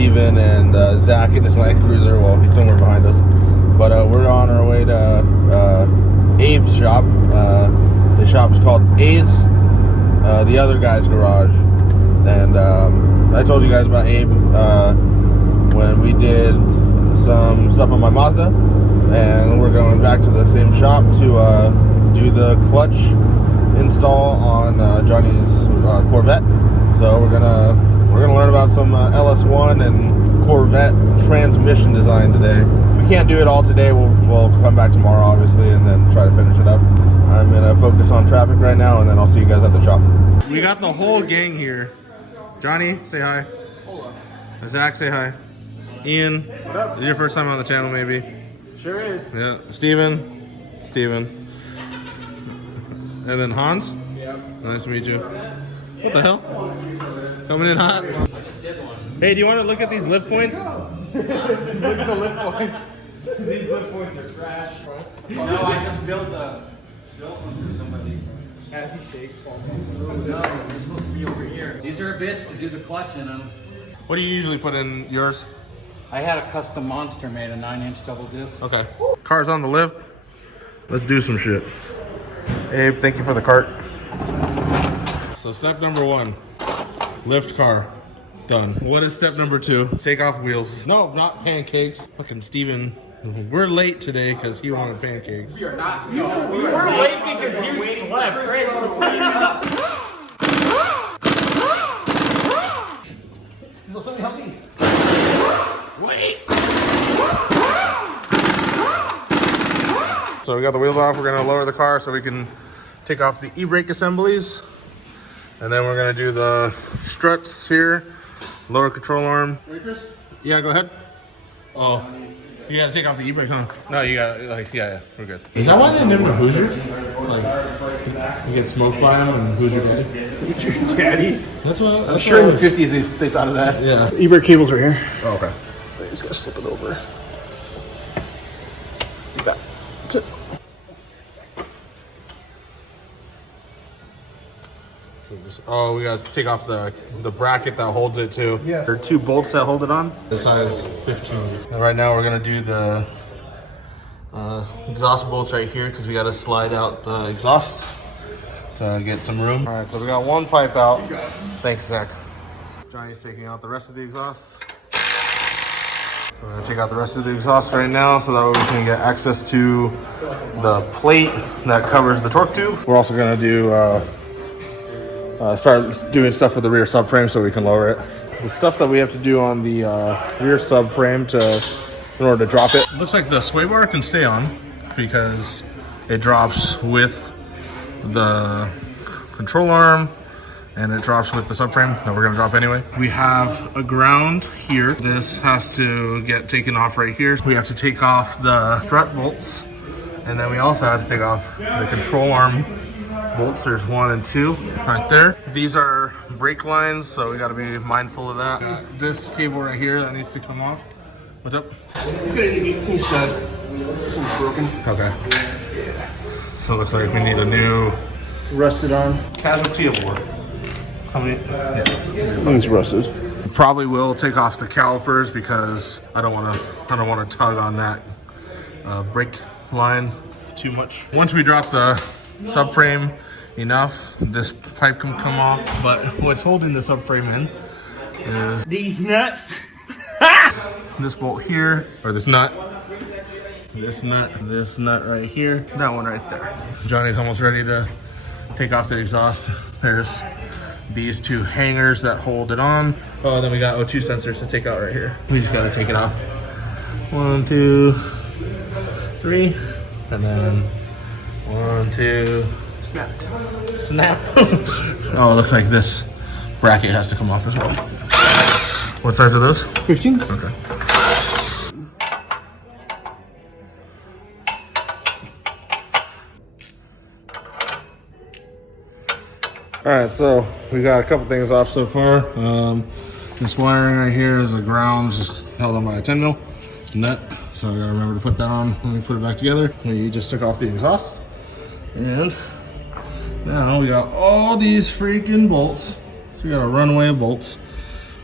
Steven and Zach in his Land Cruiser. Well, he's somewhere behind us. But we're on our way to Abe's shop. The shop's called A's, the other guy's garage. And I told you guys about Abe when we did some stuff on my Mazda. And we're going back to the same shop to do the clutch install on Johnny's Corvette. So we're gonna learn about some LS1 and Corvette transmission design today. If we can't do it all today, we'll come back tomorrow, obviously, and then try to finish it up. I'm gonna focus on traffic right now, and then I'll see you guys at the shop. We got the whole gang here. Johnny, say hi. Hola. Zach, say hi. Ian, what up? This is your first time on the channel, maybe. Sure is. Yeah. Steven. And then Hans. Yep. Nice to meet you. What the hell? Coming in hot. Hey, do you want to look at these lift points? Look at the lift points. These lift points are trash. No, I just built one for somebody. As he shakes, falls off. No, they're supposed to be over here. These are a bitch to do the clutch in them. What do you usually put in yours? I had a custom monster made, a 9-inch double disc. Okay. Car's on the lift. Let's do some shit. Abe, thank you for the cart. So step number 1, lift car. Done. What is step number 2? Take off wheels. No, not pancakes. Fucking Steven. We're late today because he wanted pancakes. We are not. No, we're late because you slept. So somebody help me. Wait. So we got the wheels off. We're gonna lower the car so we can take off the e-brake assemblies. And then we're gonna do the struts here, lower control arm. Ready, Chris? Yeah, go ahead. Oh, you gotta take off the e-brake, huh? No, you gotta, like, yeah, we're good. Is that why they named him Hoosier? Like, you get smoked by him and Hoosier Daddy? Hoosier Daddy? That's what I'm sure in the 50s they thought of that. Yeah. E-brake cables are here. Oh, okay. You just gotta slip it over. That's it. Oh, we gotta take off the bracket that holds it too. Yeah. There are 2 bolts that hold it on. The size 15. And right now we're gonna do the exhaust bolts right here because we gotta slide out the exhaust to get some room. All right, so we got 1 pipe out. Thanks, Zach. Johnny's taking out the rest of the exhaust. We're gonna take out the rest of the exhaust right now so that way we can get access to the plate that covers the torque tube. We're also gonna do start doing stuff with the rear subframe so we can lower it. The stuff that we have to do on the rear subframe in order to drop it. Looks like the sway bar can stay on because it drops with the control arm and it drops with the subframe that we're gonna drop anyway. We have a ground here. This has to get taken off right here. We have to take off the strut bolts, and then we also have to take off the control arm bolts. There's 1 and 2 right there. These are brake lines, so we gotta be mindful of that. Got this cable right here that needs to come off. What's up? It's gonna need this one's broken. Okay. So it looks like we need a new Rusted on. casualty of war. How many? Yeah. It's rusted. Probably will take off the calipers because I don't want to tug on that brake line too much. Once we drop the subframe enough, this pipe can come off. But what's holding the subframe in is These nuts. this bolt here, or this nut, this nut right here, that one right there. Johnny's almost ready to take off the exhaust. There's these 2 hangers that hold it on. Oh, and then we got O2 sensors to take out right here. We just gotta take it off. 1, 2, 3, and then 1, 2, snap. Oh, it looks like this bracket has to come off as well. What size are those? 15? Okay. All right, so we got a couple things off so far. This wiring right here is a ground, just held on by a 10 mil nut. So I gotta remember to put that on when we put it back together. We just took off the exhaust. And now we got all these freaking bolts. So we got a runway of bolts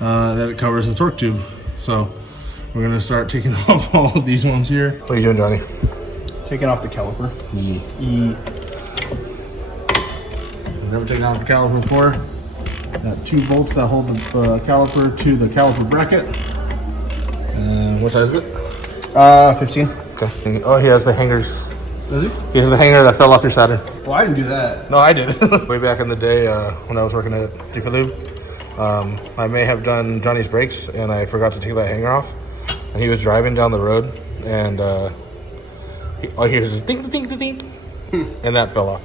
that it covers the torque tube. So we're gonna start taking off all of these ones here. What are you doing, Johnny? Taking off the caliper. Never taken off the caliper before. Got 2 bolts that hold the caliper to the caliper bracket. What size is it? 15. Okay. Oh, he has the hangers. Does he? He has the hanger that fell off your Saturn. Well, I didn't do that. No, I did. Way back in the day when I was working at Diff, I may have done Johnny's brakes and I forgot to take that hanger off. And he was driving down the road and all he hears is ding, ding, ding, ding. And that fell off.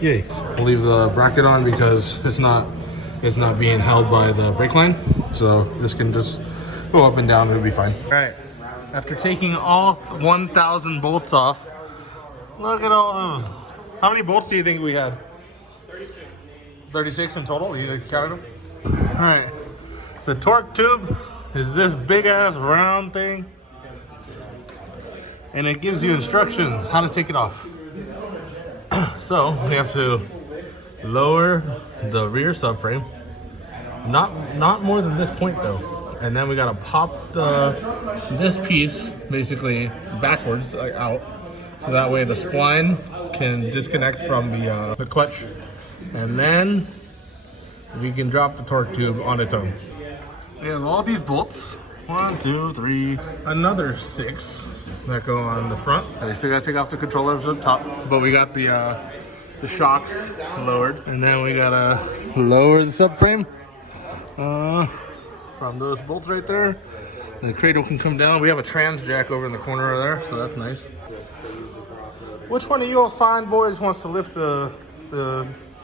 Yay. We'll leave the bracket on because it's not being held by the brake line. So this can just go up and down, it'll be fine. All right, after taking all 1,000 bolts off, look at all those. How many bolts do you think we had? 36. 36 in total? You counted them? All right, the torque tube is this big ass round thing. And it gives you instructions how to take it off. So we have to lower the rear subframe, not more than this point though, and then we gotta pop this piece basically backwards out, so that way the spline can disconnect from the clutch, and then we can drop the torque tube on its own. We have all these bolts. 1, 2, 3, another 6 that go on the front. We still gotta take off the controllers up top, but we got the shocks lowered, and then we gotta lower the subframe from those bolts right there. The cradle can come down. We have a trans jack over in the corner over there, so that's nice. Which one of you fine boys wants to lift the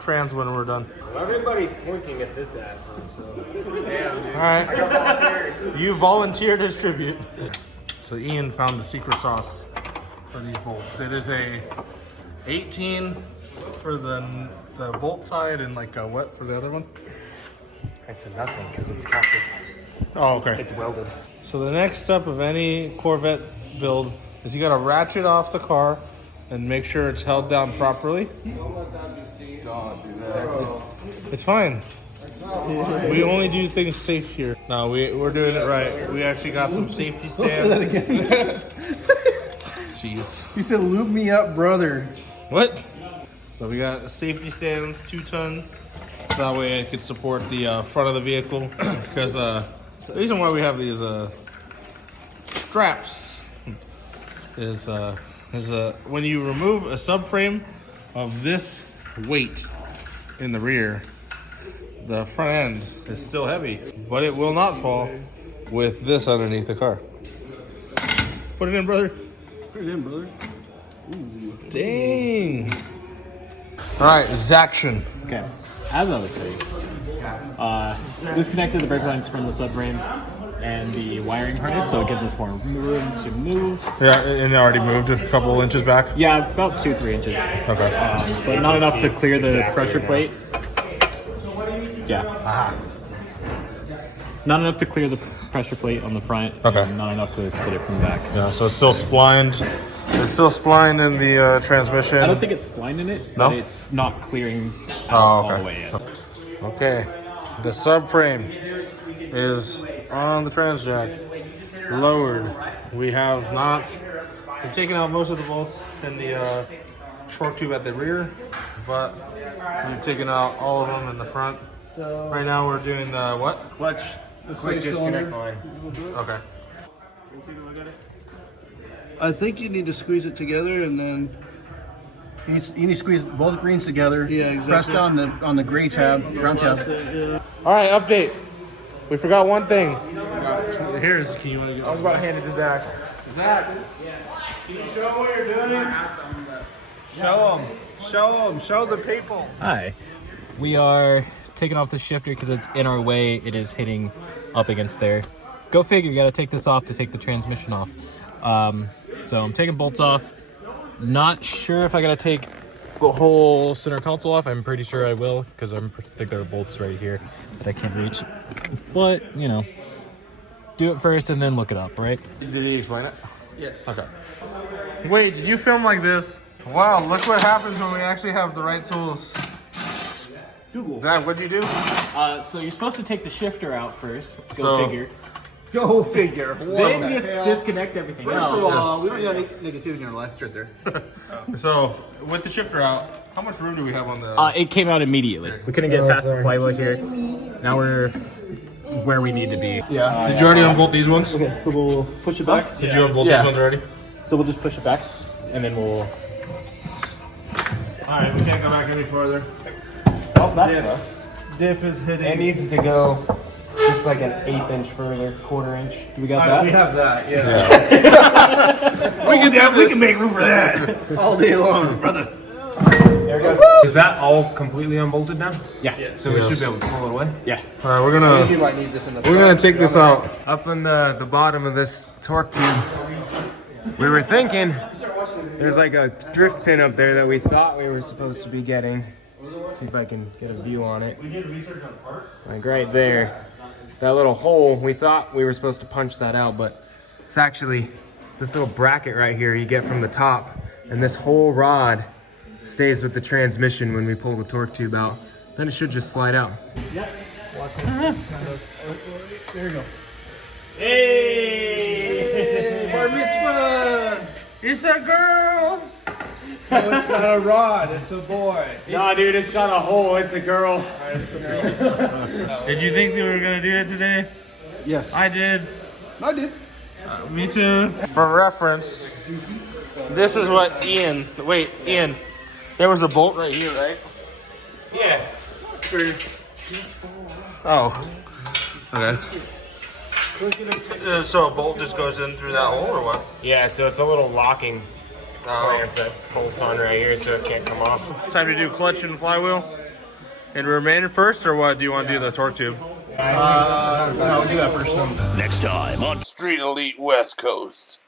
trans when we're done? Everybody's pointing at this asshole, so. Damn, dude. All right. You volunteer to distribute. So Ian found the secret sauce for these bolts. It is a 18 for the bolt side and like a what for the other one? It's a nothing because it's captive. Oh, okay. It's welded. So the next step of any Corvette build is you gotta ratchet off the car and make sure it's held down properly. Don't do that. It's fine. We only do things safe here. No, we're doing it right. We actually got some safety stands. Say that again. Jeez. He said, "Lube me up, brother." What? So we got safety stands, 2-ton. So that way it could support the front of the vehicle. Because the reason why we have these straps is when you remove a subframe of this weight in the rear, the front end is still heavy, but it will not fall with this underneath the car. Put it in, brother. Put it in, brother. Ooh. Dang. All right, Zaction. Okay, as I was saying, disconnected the brake lines from the subframe and the wiring harness, so it gives us more room to move. Yeah, and it already moved a couple inches back. Yeah, about 2-3 inches. Okay. But not enough to clear the pressure plate. Yeah. Aha. Not enough to clear the pressure plate on the front. Okay. And not enough to split it from the back. Yeah, so it's still splined. It's still splined in the transmission. I don't think it's splined in it, No? but it's not clearing out Oh, okay. all the way yet. Okay, the subframe is on the trans jack, lowered. We've taken out most of the bolts in the torque tube at the rear, but we've taken out all of them in the front. So Right now we're doing what? Clutch. Quick disconnect line. Okay. I think you need to squeeze it together, and then you need to squeeze both greens together. Yeah, exactly. Press down on the gray tab, brown tab. All right, update. We forgot one thing. Here's. Can you want to get? I was about to hand it to Zach. Zach. Can you show what you're doing? Show the people. Hi. We are taking off the shifter because it's in our way. It is hitting up against there. Go figure, you gotta take this off to take the transmission off. So I'm taking bolts off. Not sure if I gotta take the whole center console off. I'm pretty sure I will because I think there are bolts right here that I can't reach. But, you know, do it first and then look it up, right? Did he explain it? Yes. Okay. Wait, did you film like this? Wow, look what happens when we actually have the right tools. Google. Zach, what'd you do? So you're supposed to take the shifter out first. So- Figure. Go figure. Then you disconnect everything First else. of all, we don't got any negativity in our life. It's right there. So, with the shifter out, how much room do we have on the... It came out immediately. We couldn't get past the flywheel here. Now we're where we need to be. Yeah. Did you already unbolt these ones? Okay, so we'll push it back. Did you unbolt these ones already? So we'll just push it back, and then we'll. All right, we can't go back any further. Oh, that sucks. Diff is hitting. It needs to go just like an 1/8 inch further, 1/4 inch. We got that. We have that, yeah. We can make room for that all day long, brother. There it goes. Is that all completely unbolted now? Yeah. So we should be able to pull it away? Yeah. All right, we're gonna take this out. Up in the bottom of this torque tube, we were thinking there's like a drift pin up there that we thought we were supposed to be getting. See if I can get a view on it. Like right there. That little hole, we thought we were supposed to punch that out, but it's actually this little bracket right here you get from the top, and this whole rod stays with the transmission when we pull the torque tube out. Then it should just slide out. There you go. Hey! Bar mitzvah! It's a girl! No, it's got a rod. It's a boy. Nah, dude, it's got a hole. It's a girl. Did you think they were gonna do it today? Yes. I did. I did. Me too. For reference, this is what Ian, there was a bolt right here, right? Yeah. Oh. Okay. So a bolt just goes in through that hole or what? Yeah, so it's a little locking Oh. clamp that bolts on right here so it can't come off. Time to do clutch and flywheel? And remain first, or what? Do you want to do the torque tube? No, we'll do that first. Next time on Street Elite West Coast.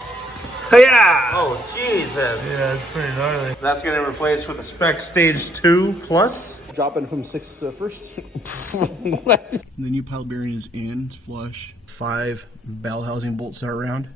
Yeah. Oh, Jesus. Yeah, it's pretty gnarly. That's going to replace with the spec stage 2 plus. Dropping from 6th to 1st. What? The new pilot bearing is in. It's flush. 5 bell housing bolts are around.